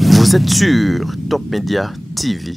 Vous êtes sur Top Media TV.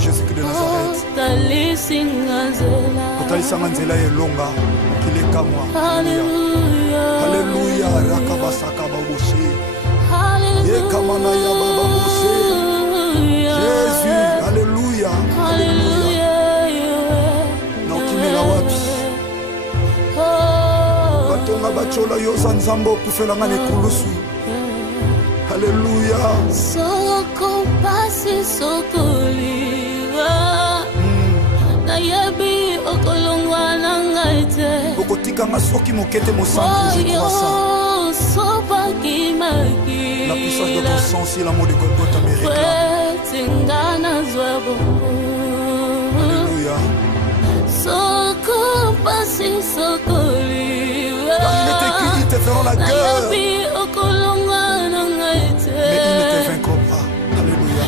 Jésus-Christ de Nazareth. Alléluia. Jésus, alléluia. Naukimela wapi? Batonga bachola yosa nzambo kufela ngane kulusu. Alléluia. Soko pasi sokoliwa. Na yebi okolongwa na ngaite. Okotika masoki mokete mosantu je crois ça. Sopa kimaki. La puissance de ton sang, c'est l'amour de Golgotha me réclame. Alléluia. Soko pasi sokoliwa. Car il est écrit, ils te feront la guerre. Mais ils ne te vaincront pas. Alléluia.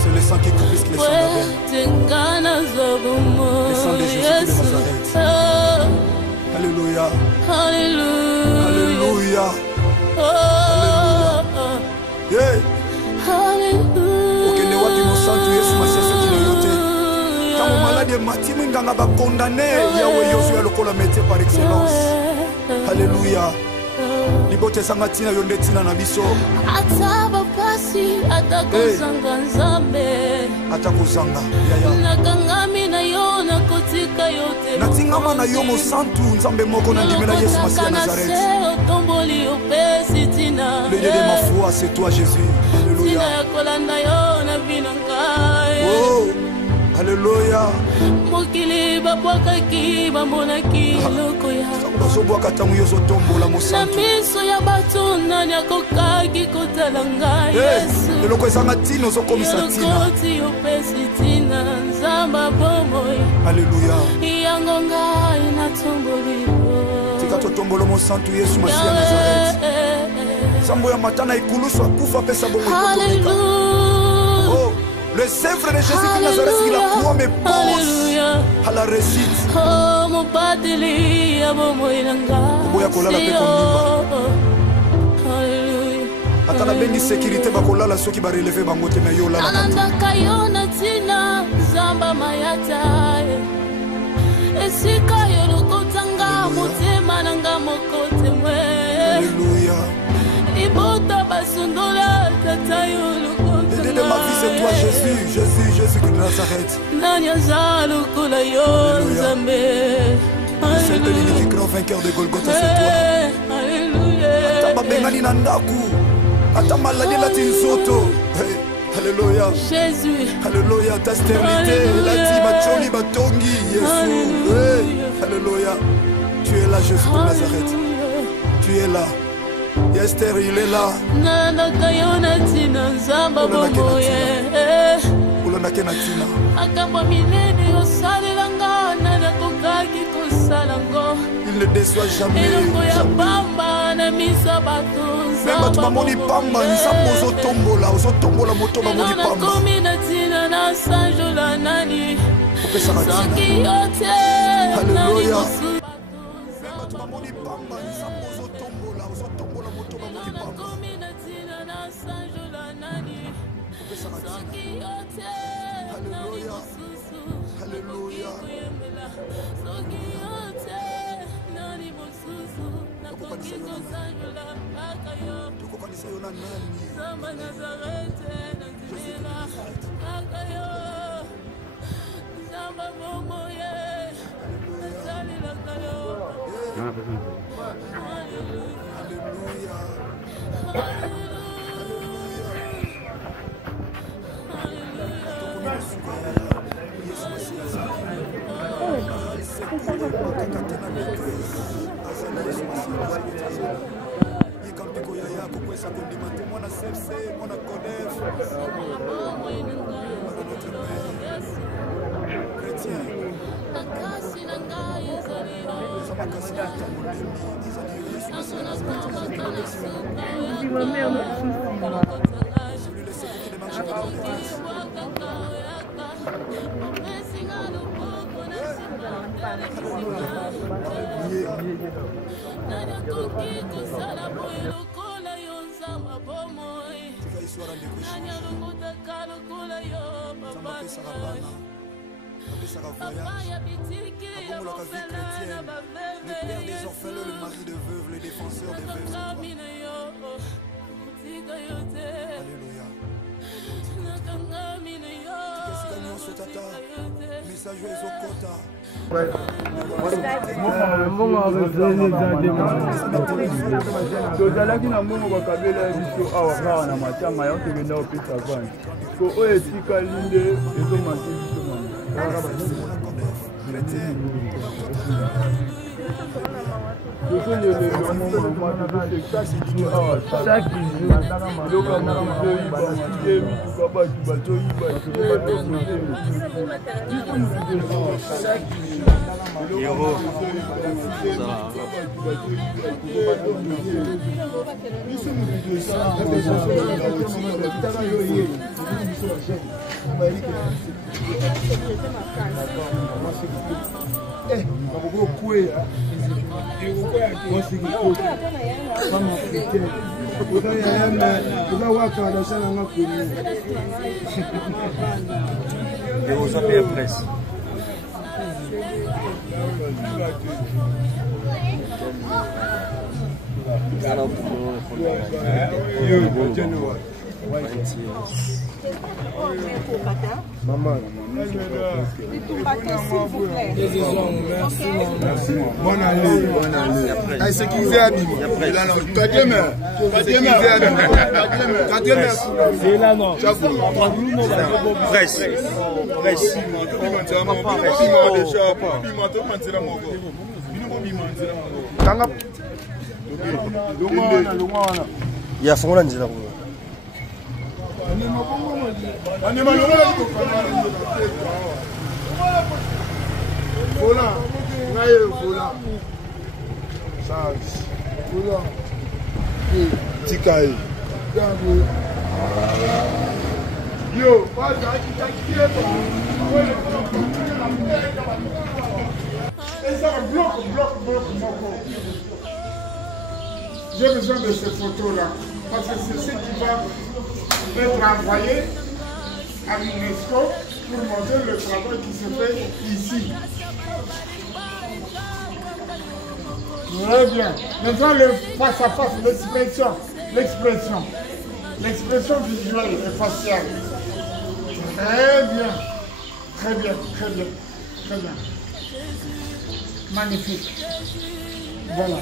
C'est le sang qui confisque les sangs d'Abel. Le sang de Jésus de Nazareth. Alléluia. Alléluia. Alléluia. Yeah. Okende wapi mosantu Yesu Masiasi kinoyote. Tango malade matimu nganga ba condamné Yahweh Yosué lokola métier par excellence. Alléluia. Libote sanga tina yonde tina na biso. Ataba pasi atakozanga nzambe. Atakozanga. Yaya. Nakangami na yo na kotika yote. Natingama na yo mosantu nzambe moko na ndimela Yesu Masiasi de Nazareth. Le Dieu de ma foi, c'est toi Jésus. Alléluia. Oh. Alléluia. Eloko ezanga tina ozokomisa tina. Alléluia. Tika totombolo mosantu Yesu Masiasi de Nazareth. Sambo ya matana ikulusu akufa pesa bongo ikotomeka. Oh. Le sèvre de Jésus-Christ de Nazareth, il a croix mes pose à la récite. Oboya kolala pe kondimba. Atala bengi sécurité bakolala soki ba relever bango te na yo lala. Anandaka yo na tina zamba mayata. Esika yo lokotanga motema nanga mokote mwe. Alléluia. Ibota basundola tata yo. De ma vie, c'est toi, Jésus, Jésus, Jésus de Nazareth. Alléluia. Le seul béni grand vainqueur de Golgotha, c'est toi. Alléluia. Atama bengani na ndaku. Atama la tinsoto. Alléluia. Jésus. Alléluia. Ta stérilité, la timacholi batongi, Jésus. Alléluia. Tu es là, Jésus de Nazareth. Tu es là. Esther, il est là. Nanakayona tina nzamba bomoye. Ulonake na tina. Akamba minene osalelanga nanakokaki kosalango. Il ne déçoit jamais. Elongo ya pamba na misa bato nzamba. Même bato bamoni pamba nzambo ozotombola moto bamoni pamba. Nakomi na tina na sanjola nani. Opesaka tina. Soki yote. Alléluia. Le père des orphelins, le mari de veuves, le défenseur des veuves. Alléluia. tozalaki na mbongo bakabela biso awa kaka na matanga ya tokenda kopesa vane ko oyo etikali nde ezomaki biso chaque jour biloko mozoyiba matike mituka bato bazoyiba Maman, bonne année. Est-ce qu'il est abîmé? J'ai besoin de ces photos-là, parce que c'est ce qui va être envoyé à l'UNESCO pour montrer le travail qui se fait ici. Très bien. Maintenant, le face-à-face, l'expression visuelle et faciale. Très bien. Très bien, très bien, très bien. Magnifique. Voilà.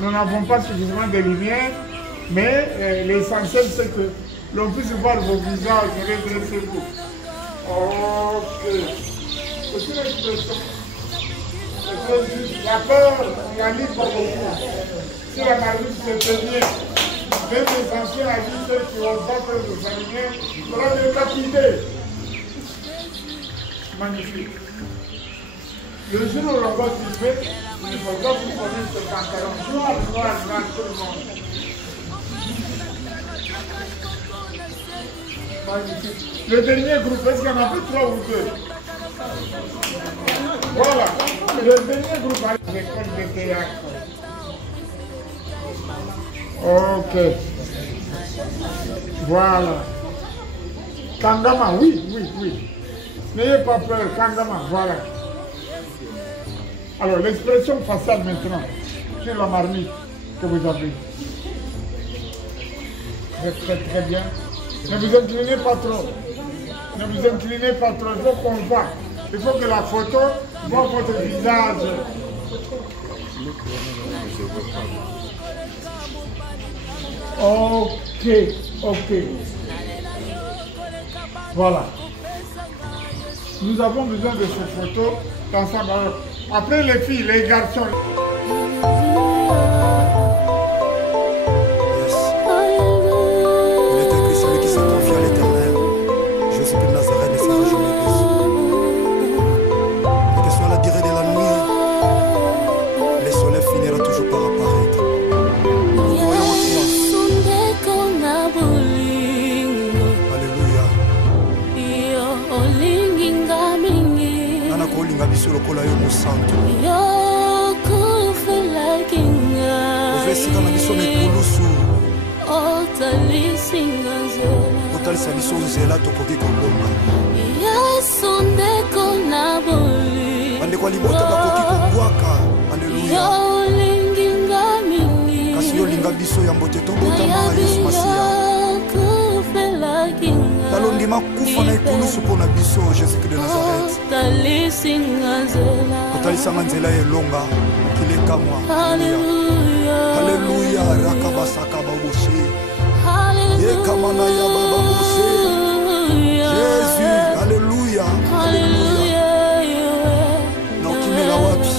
Nous n'avons pas suffisamment de lumière, mais l'essentiel c'est que l'on puisse voir vos visages, redressez-vous. Ok. Aussi l'expression. La peur, on la lit pas beaucoup. si la marmite se tenait, même les anciens a dit ceux qui ont pas peur de s'aligner, il faudra décapiter. Magnifique. Le jour où l'on va se faire, il ne faut pas vous connaître ce pantalon. Noir, tout le monde. Magnifique. Le dernier groupe, est-ce qu'il y en a plus 3 ou 2? Voilà. Le dernier groupe à l'école de théâtre. Ok. Voilà. Kangama, oui. N'ayez pas peur, Kangama, voilà. Alors, l'expression faciale maintenant, sur la marmite que vous avez. Vous faites très bien. Ne vous inclinez pas trop. Ne vous inclinez pas trop. Il faut qu'on voit. Il faut que la photo voit votre visage. Ok. Voilà. Nous avons besoin de ces photos ensemble. Après les filles, les garçons. Yes. Il est écrit celui qui se confie à l'Éternel. Jésus de Nazareth ne sera jamais déçu. Quelle que soit la durée de la nuit, le soleil finira toujours par apparaître. Kolinga biso lokola yo mosantu ozesika na biso mikulusu otalisa biso nzela tokoki kolonga bandeko ya libota bakoki kobwaka. Alleluya. Kasi yo linga biso ya mbote tobotama Yesu Masiya talondima kufa na ekulusu mpona biso Jésus de Nazareth otalisanga nzela elonga okilekamwa. Alleluya. Rakabasaka baboshe yekamana ya bababoshe Jésus. Alleluya. Na okimela wapi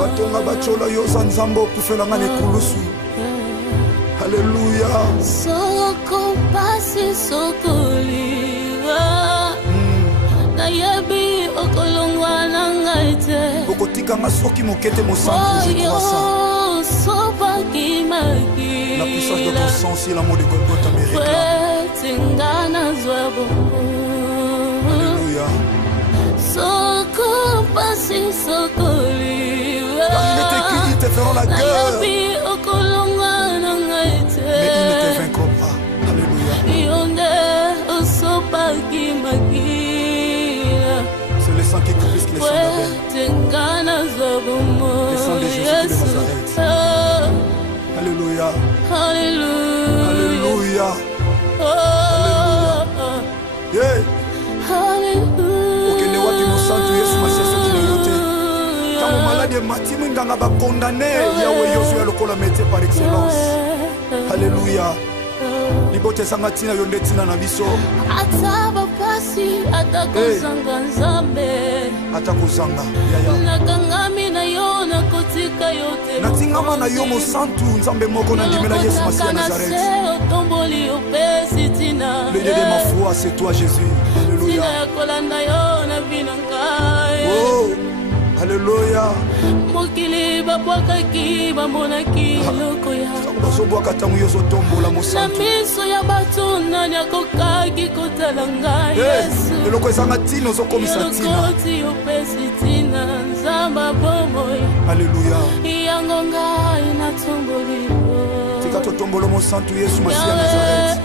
batonga bachola yoza nzambe okufelanga na ekulusu. Alléluia. Soko pasi sokoliwa na yabi okolongwa na ngaite okotika masoki mokete mosantu je crois ça. Sopa kimaki La puissance de ton sang si l'amour de Golgotha me réclame. Tingana zwabo. Alléluia. Soko pasi sokoliwa Car il est écrit, ils te feront la guerre, mais ils ne te vaincront pas. Alléluia. C'est le sang qui crisse les sangs d'Abel. Le sang de Jésus de Nazareth. Alléluia. Alléluia. Alléluia. Okende wapi mosantu Yesu Masiya soki na yo te. Ntango malade emati mwinganga bakondane yawe yozwi ya lokola mete par excellence. Alléluia. Libote sanga tina yo nde tina na biso. Ataba pasi atakozanga nzambe. Atakozanga yaya. Nakangami na yo nakotika yote. Natingama na yo mosantu nzambe moko na ndimela Yesu Masiya Nazareth. Le Dieu de ma foi, c'est toi Jésus. Alléluia. Oh, alléluia. Mokili babwakaki bamonaki eloko ya basobwaka ntango yo ozotombola mosantu. Na miso ya bato nani akokaki kotala ngai Yesu. Eloko ezanga ntina ozokomisa ntina. Elokoti opesi ntina nzamba bomoi. Alléluia. Yango ngai natomboli bo. Tika totombola mosantu Yesu Masiya Nazareth.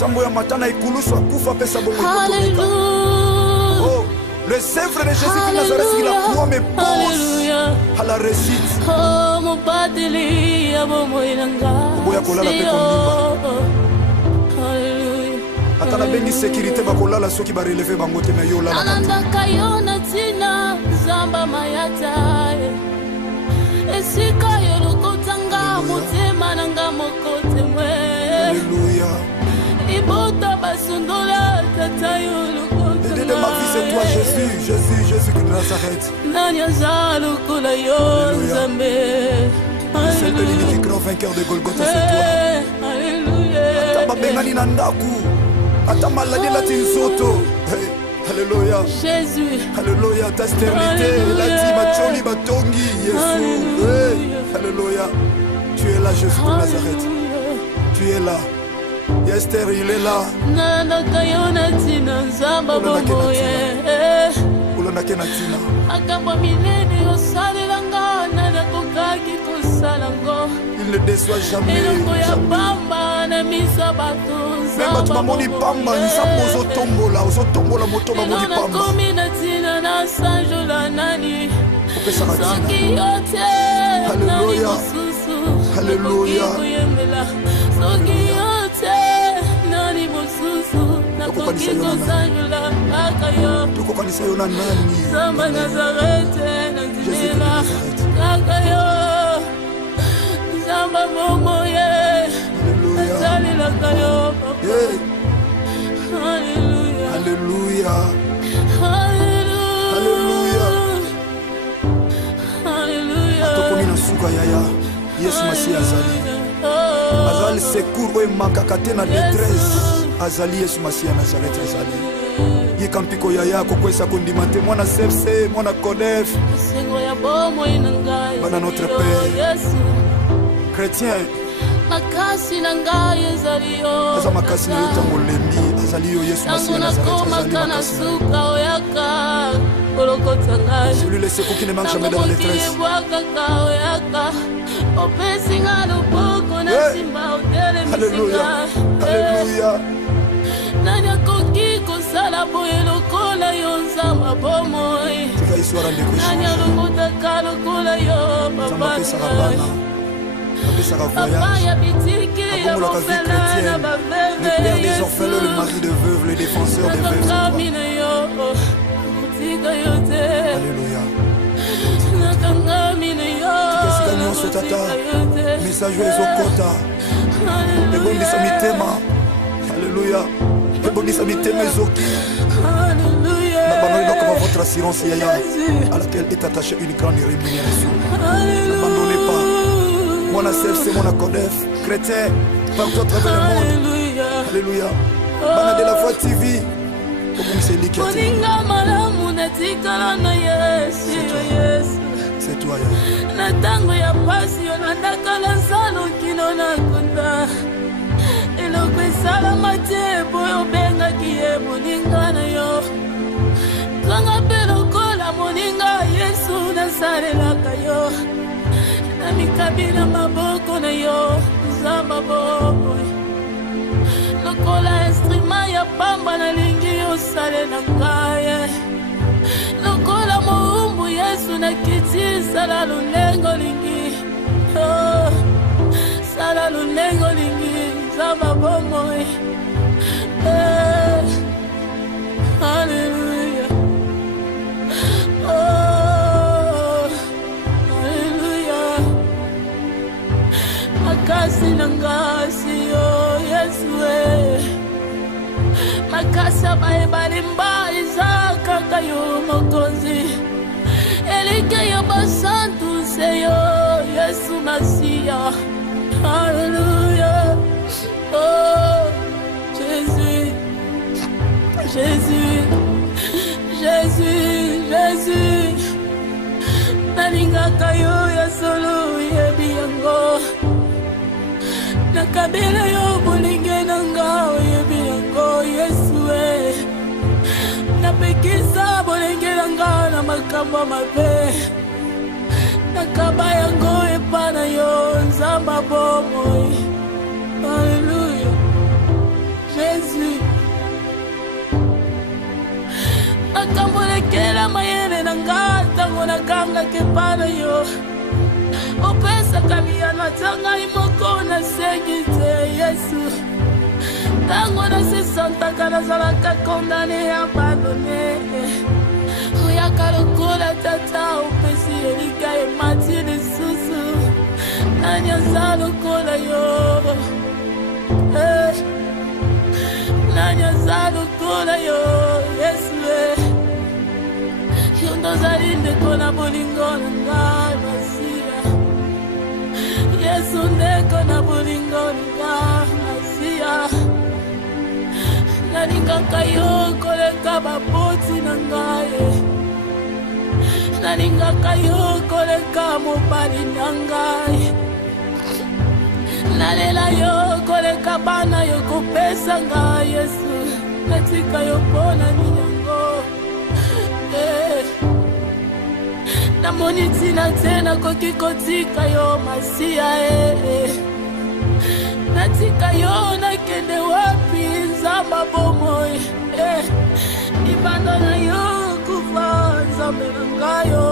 Sambo ya matana ikulusu akufa pesa bongo ikotomeka. Oh, le Saint-Frère de Jésus de Nazareth, il a croix me pose à la réussite. Oh, mon pateli, abomo inanga. Oboya kolala pe kondima. Alléluia. Atala bengi sécurité bakolala soki ba relever bango te na yo lala. Ananda kayona tina zamba mayata. Esika yo lokotanga motema nanga mokote mwe. Alléluia. Ibota basundola tata yo lokote. De ma vie c'est toi Jésus, Jésus, Jésus de Nazareth. C'est le unique grand vainqueur de Golgotha, c'est toi. Ata babengani na ndaku, ata maladi la tinzoto. Alléluia. Jésus. Alléluia, ta stérilité, la timacholi batongi, Jésus. Alléluia. Tu es là, Jésus de Nazareth. Tu es là. Esther, il est là. Il ne déçoit jamais. Même tu m'as moni pamba, nous sommes aux otombola moto m'a moni pamba. Alléluia. Alléluia. Tukokanisa yo na nani? Zamba Nazareth, Jésus de Nazareth. Zamba momoye. Alléluia. Alléluia. Alléluia. Alléluia. Atokomina suka yaya. Yesu Masihi azali. Azali secours oyo makaka te na détresse. Azali Yesu Masihi Nazareth azali. Yikampiko yaya kokwesa kondima te mwana CFC, mwana CODEF. Bana notre Père. Chrétien. Makasi nangai ezaliyo. Aza makasi na yuta molembi. Azaliyo Yesu Masihi Nazareth. Celui le secours qui ne manque jamais dans la détresse. Alléluia. Alléluia. Tika histoire de Christ. Le père des orphelins, le mari de veuves, le défenseur des veuves. Alléluia. Message ezokota. Ebondisa mitema. Alléluia. Ebondisa mitema ezoki. N'abandonnez donc pas votre assurance yaya à laquelle est attachée une grande rémunération. N'abandonnez pas. Mon CFC, mon CODEF, chrétien, partout à travers le monde. Alléluia. Bana de la foi TV. C'est toi, Natango ya pasi yo nandakala salo kino nakunda. Eloko esala te boyo benga kiye moninga na yo. Kanga pelokola moninga Yesu nasalelaka yo. Na mikabila maboko na yo zamba bobo. Lokola instrument ya pamba na lingi yo sale na ngaye. Lokola moumbu Yesu na kiti sala lulengo lingi. Oh, sala lulengo lingi zamba bomo. Hallelujah. Oh, hallelujah. Makasi nangasi oh Yesu makasa bae balimba izaka kayo mokonzi elike yo basantu seyo Yesu Masiya. Hallelujah. Oh Jésus, Jésus, Jésus, Jésus. Nalinga kayo ya solo yebi yango. Nakabela yo bolinge nanga yebi yango Yesu napekisa bolinge nanga na makambo mabe. Nakaba yango epana yo nzamba bomo. Alléluia. Jésus. Nakambolekela mayele nanga tango nakanga kepana yo. Opesa kamiyano atanga imoko na segite Yesu. Tango na se santa kana zalaka condamné abandonné. Oyaka lokola tata opesi elika emati lisusu. Nanya za lokola yo. Nanya za lokola yo Yesu. Yesu ndeko na bolingo nga Masia. Nalingaka yo koleka baboti na ngai. Nalingaka yo koleka mobali na ngai. Nalela yo koleka bana yo kopesa ngai Yesu. Natika yo pona minyango. Namoni tina tena koki kotika yo Masia. Natika yo nakende wapi nzamba bomoi. Ibanda na yo kufa nzambe na ngayo.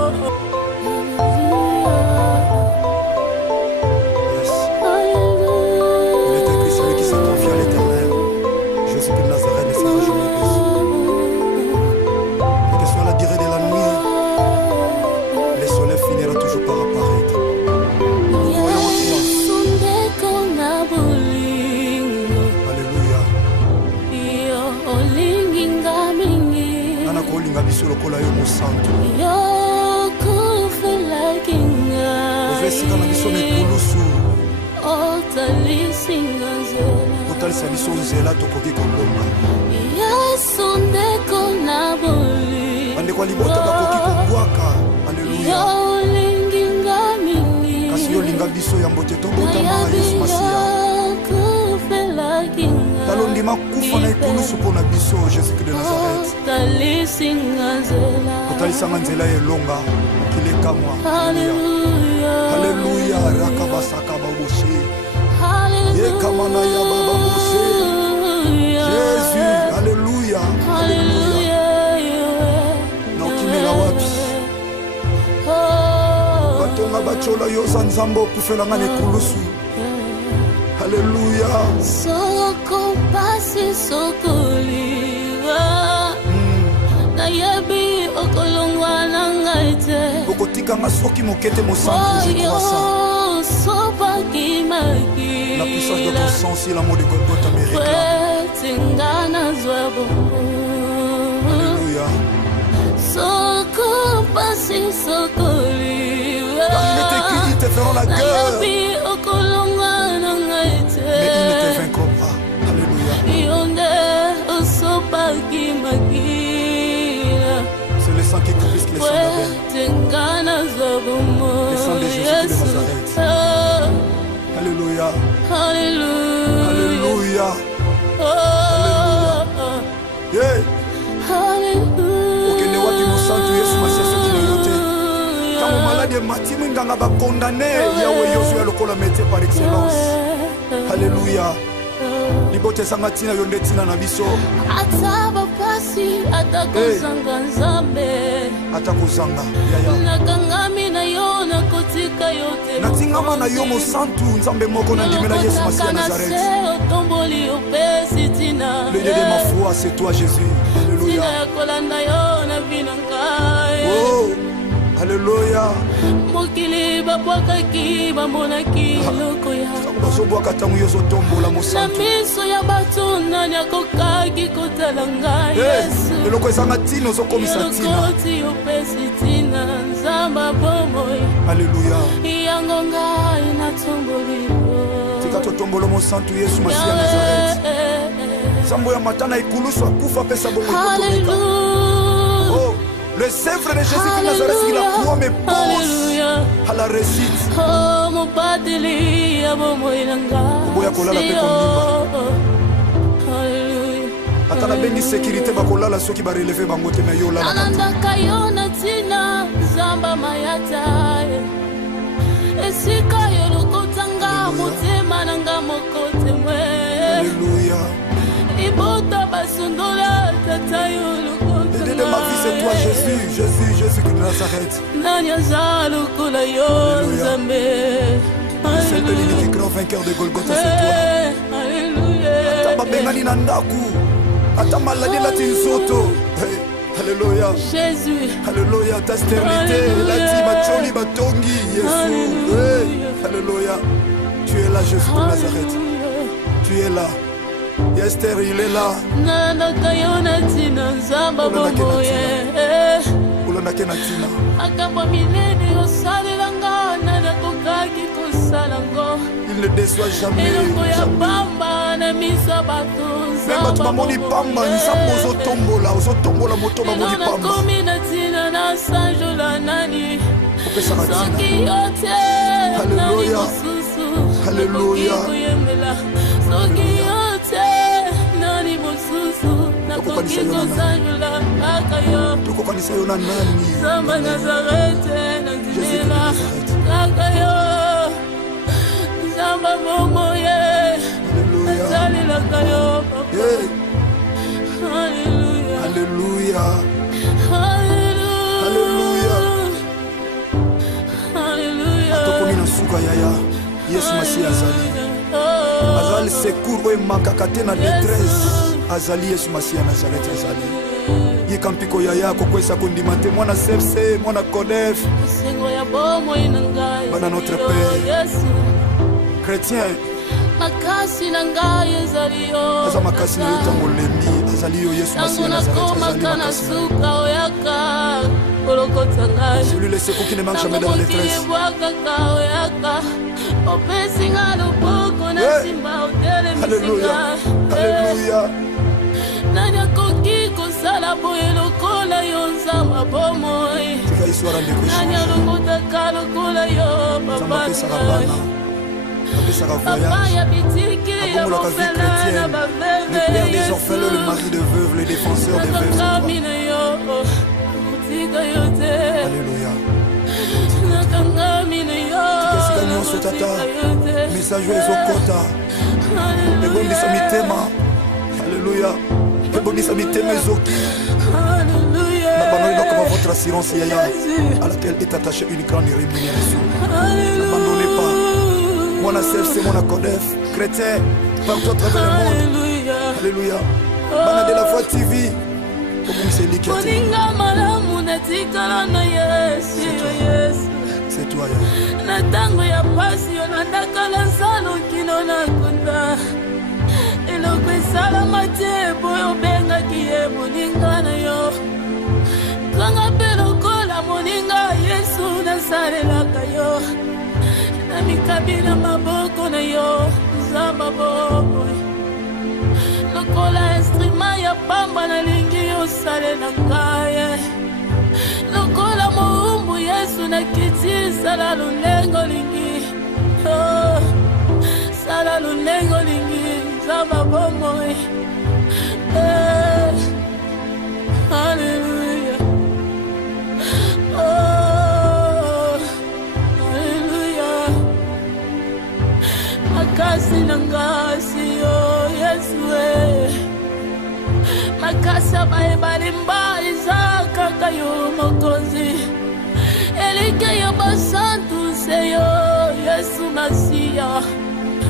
Lokola yo mosantu yo kufela kinga ovesika na biso mikulusu otalisinga nzela otalisa biso nzela tokoki kolonga Yesu ndeko na boli bandeko ya libota bakoki kobwaka aleluya yo linginga mingi kasi yo linga biso ya mbote tobotama Yesu Masia kufela kinga talondima kufa na ekulusu mpo na biso Jésus-Christ de Nazareth otalisanga nzela elonga okilekamwa haleluya rakabasaka baboshe yekamana ya bababoshe Jésus haleluya na okimela wapi batonga bachola yo za nzambe okufelanga na ekulusu haleluya soko pasi sokoliwa na yebi okolongwa na ngaite okotikanga soki mokete mosantu je crois ça la puissance de ton sang si l'amour de Golgotha me réclame alléluia soko pasi sokoliwa car il est écrit ils te feront la guerre mais ils ne te vaincront pas alléluia c'est le sang qui glisse les sangs d'Abel le sang de Jésus de Nazareth alléluia alléluia yeah okende wapi mosantu Yesu Masia soki na yo te ntango maladi ematimi nganga bakondane yawe yozu ya lokola métier par excellence alléluia libote esanga ntina yo nde ntina na biso ata bapasi ata kozanga nzambe ata kozanga yaya nakangami na yo nakotika yo te natingama na yo mosantu nzambe moko na ndimela Yesu Masia Nazareth otomboli opesi tina le Dieu de ma foi c'est toi Jésus alléluia tina ya kolanda yo na bina ngai oh alléluia mokili babwakaki bamonaki eloko ya bazobwaka ntango yo ozotombola na mosantu miso ya bato nani akokaki kotala ngai Yesu eloko ezanga ntina ozokomisa ntina elokoti opesi tina nzamba bomoi alléluia yango ngai natomboli tika totombola mosantu Yesu Masia Nazareth nzambo ya matana ekulusu akufa apesa bongo ekotomeka oh le Sèvre de Jésus de Nazareth qui la croix me pose à la réussite. Oh mon badeli ya bomoi nanga boya kolala pe kondimba ata na bengi sécurité bakolala soki ba relever bango te me yo lala anandaka yo na tina zamba mayata esika yo lokotanga motema nanga mokote mwe alléluia ibota basundola tata yo de ma vie c'est toi Jésus Jésus de Nazareth nani azalo kula yo nzambe c'est le unique grand vainqueur de Golgotha c'est toi alléluia ata bengani na ndaku ata maladi la tinzoto alléluia Jésus alléluia ta sternité la ti bacholi batongi Yesu alléluia tu es là Jésus de Nazareth tu es là Esther il est là nandaka yo na tina nzamba bomoye ulonake na tina makambo minene osalelanga nanakokaki kosalango ne déçoit jamais. eloko ya pamba na miso bato Même bato bamoni pamba nzambe ozotombola moto bamoni pamba nakomi na ntina na sanjola nani opesaka soki ntina. yo te nani mosusu nakoki koyembela soki yo te nani mosusu nakoki kosanjola kaka yo tokokanisa yo na nani zamba nazarete nazimela kaka yo zamba bongo ye nazalelaka yo papa. Alléluia. Alléluia. Alléluia. Alléluia. Atokomi na suka yaya Yesu Masiya azali secours oyo emakaka te na détresse azali Yesu Masiya Nazareth azali yika mpiko yaya kokwesa kondima te mwana CFC mwana CODEF bana notre Père chrétien makasi na ngai ezali yo aza makasi na yo ntango olemi azali yo Yesu Masiya Nazareth celui le secours qui ne manque jamais dans la détresse. Alléluia. Alléluia. Nani akoki kosala boye lokola yo nzamba bomoi tika histoire ndeko nani alokotaka lokola yo papa papa ya bitiki ya bofele na le père des orphelins, le mari de veuves, le défenseur des veuves. Alléluia. Message ezokota ebondisa mitema. Alléluia. Ebondisa mitema ezoki na banoni donc votre assurance yaya à laquelle est attachée une grande rémunération. N'abandonnez pas. Mon CFC, mon CODEF, chrétien, partout à travers le monde. Alléluia. Bana de la foi TV. C'est toi, Yaya. Na tango ya pasi yo nandakala nsalo kino na kunda eloko esalama te boyo obengaki ye moninga na yo kanga mpe lokola moninga Yesu nasalelaka yo na mikabi na maboko na yo nzamba boboy lokola instrument ya pamba nalingi yosalela ngai lokola moumbu Yesu nakiti sala lulengo lingi sala lulengo lingi nzamba bomoy Alléluia. Alléluia. Makasi nangasi yo Yesu makasi abayebali mba eza kaka yo mokonzi elike yo basantu se yo Yesu Masiya.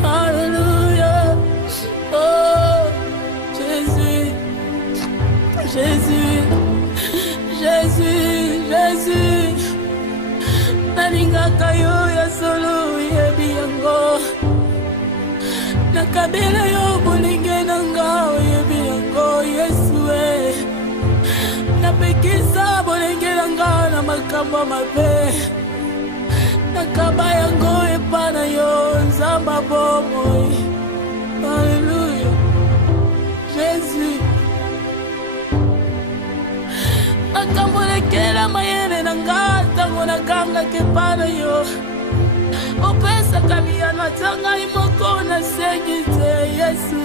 Alléluia. Oh Jésus, Jésus, Jésus, Jésus. Nalingaka yo ya solo yebi yango nakabela yo bolinge nanga yebi yango Yesu napekisa bolinge nanga na makambo mabe nakaba yango epana yo nzamba bomoi. Alléluia. Jésus akambolekela mayele nanga tango nakangaka epana yo opesaka miyano ata ngai moko nasengi te Yesu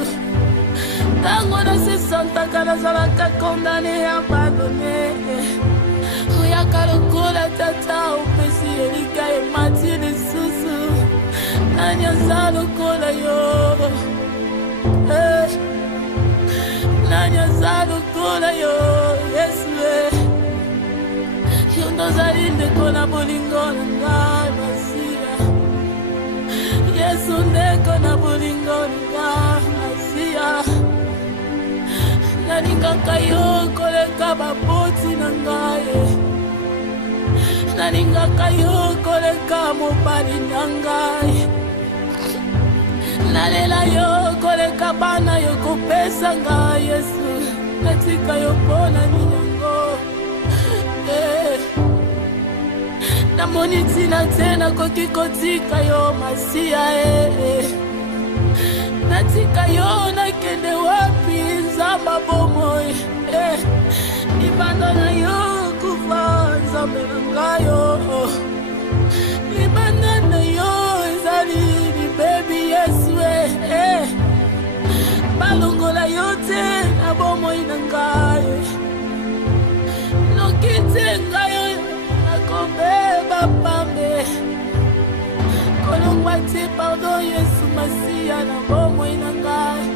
tango nasesantaka nazalaka kondane abandone oyaka lokola tata opesi elika emati lisusu nani aza lokola yo nani aza lokola yo Yesu yo ndozali ndeko na bolingo na ngai Masiya Yesu ndeko na bolingo na ngai Masiya nalingaka yo koleka baboti na ngai nalingaka yo koleka mobali na ngai nalela yo koleka bana yo kopesa ngai Yesu natika yo mpona minyango namoni tina tena kokikotika yo masia natika yo nakende wapi nzamba bomoi ibanda na yo kufa nzambe nangayo libanda na yo ezali baby yesu balongola yo te na bomoi nangayo nokite ngayo nakobeba pambe kolongwa te pardon yesu masia na bomoi nangayo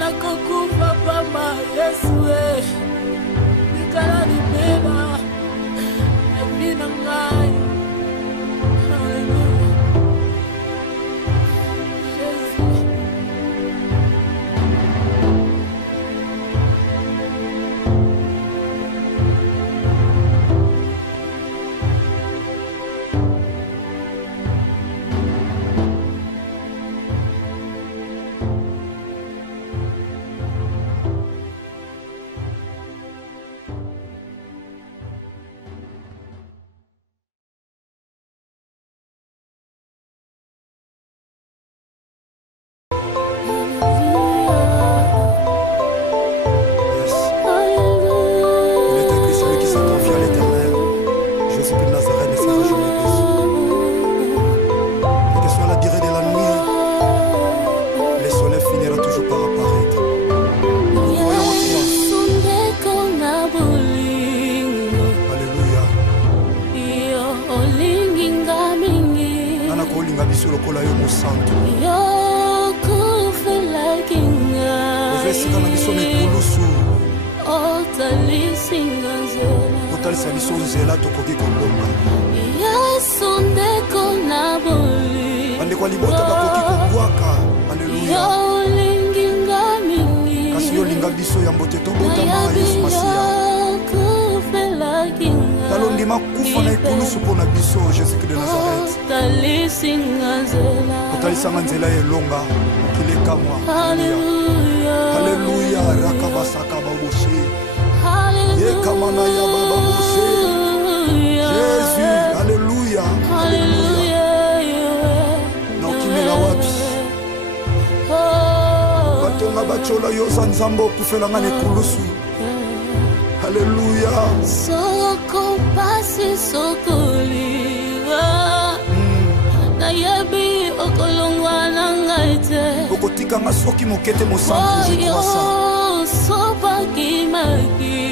nakokufa pamba yesu nikala libeba ebi nangayo.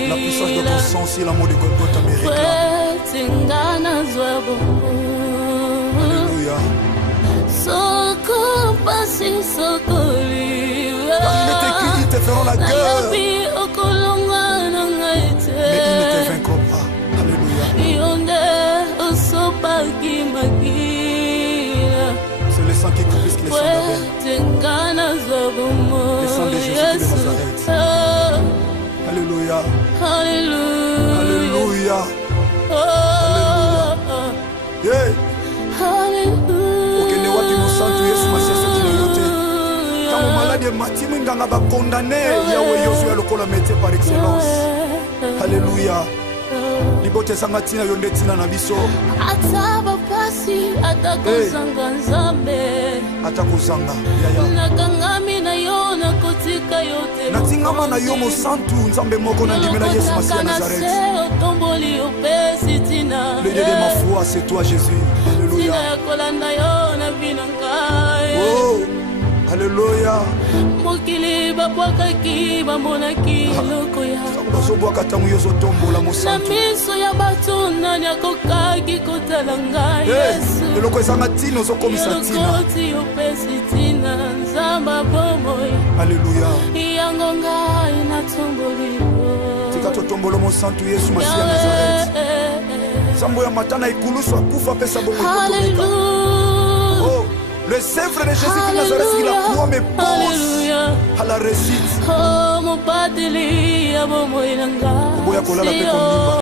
La puissance de ton sang, c'est l'amour de Golgotha me réclame. Alléluia. Car il est écrit, ils te feront la guerre, mais ils ne te vaincront pas. Alléluia. C'est le sang qui coule plus que le sang d'Abel. Le sang de Jésus de Nazareth. Alléluia. Alléluia. Alléluia. Yeah. Okende wapi musantu Yesu masese kinoyote. Kama malade matimi nganga ba condamné yawe yosu ya lokola métier par excellence. Alléluia. Libote sanga tina yonde tina na biso. Ataba pasi atakozanga nzambe. Atakozanga. Yaya. Nakangami na yo na kotika yote. Natingama na yo musantu nzambe moko na ndimela Yesu Masia Nazareth. Le Dieu de ma foi, c'est toi Jésus. Alléluia. Oh, alléluia. Alléluia. Tombolo mo santu Yesu Masia Nazareth. Sambo ya matana ikuluswa kufa pesa bongo ikotomeka. Oh, le sèvre de Jésus de Nazareth qui la croix me pose à la réussite. Oh, mon pateli ya bomo inanga. Boya kolala pe kondimba.